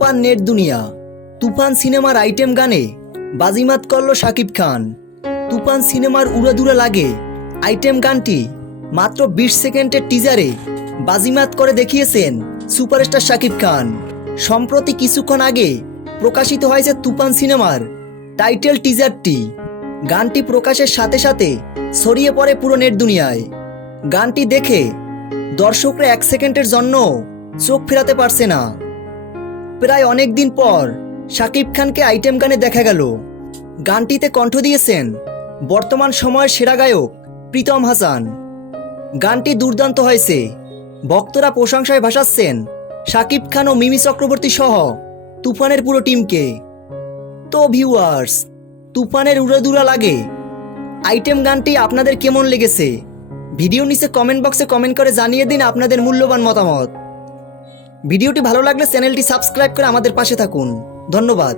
দুনিয়া। তুফান সিনেমার আইটেম গানে বাজিমাত করল শাকিব খান। তুফান সিনেমার উড়াদুরা লাগে। আইটেম গানটি মাত্র বিশ সেকেন্ডের টিজারে বাজিমাত করে দেখিয়েছেন সুপারস্টার শাকিব খান। সম্প্রতি কিছুক্ষণ আগে প্রকাশিত হয়েছে তুফান সিনেমার টাইটেল টিজারটি। গানটি প্রকাশের সাথে সাথে ছড়িয়ে পড়ে পুরো নেট দুনিয়ায়। গানটি দেখে দর্শকরা এক সেকেন্ডের জন্য চোখ ফেরাতে পারছে না। প্রায় অনেক দিন পর শাকিব খানকে আইটেম গানে দেখা গেল। গানটিতে কণ্ঠ দিয়েছেন বর্তমান সময়ের সেরা গায়ক প্রীতম হাসান। গানটি দুর্দান্ত হয়েছে। ভক্তরা প্রশংসায় ভাসাচ্ছেন শাকিব খান ও মিমি চক্রবর্তী সহ তুফানের পুরো টিমকে। তো ভিউয়ার্স, তুফানের উড়াদুরা লাগে। আইটেম গানটি আপনাদের কেমন লেগেছে? ভিডিও নিচে কমেন্ট বক্সে কমেন্ট করে জানিয়ে দিন আপনাদের মূল্যবান মতামত। ভিডিওটি ভালো লাগলে চ্যানেলটি সাবস্ক্রাইব করে আমাদের পাশে থাকুন। ধন্যবাদ।